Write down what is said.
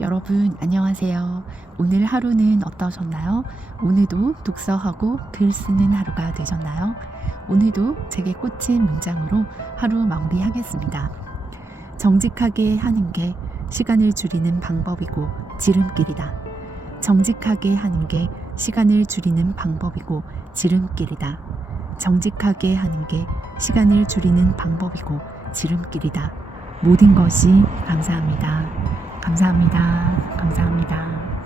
여러분 안녕하세요. 오늘 하루는 어떠셨나요? 오늘도 독서하고 글 쓰는 하루가 되셨나요? 오늘도 제게 꽂힌 문장으로 하루 마무리하겠습니다. 정직하게 하는 게 시간을 줄이는 방법이고 지름길이다. 정직하게 하는 게 시간을 줄이는 방법이고 지름길이다. 정직하게 하는 게 시간을 줄이는 방법이고 지름길이다. 모든 것이 감사합니다. 감사합니다. 감사합니다.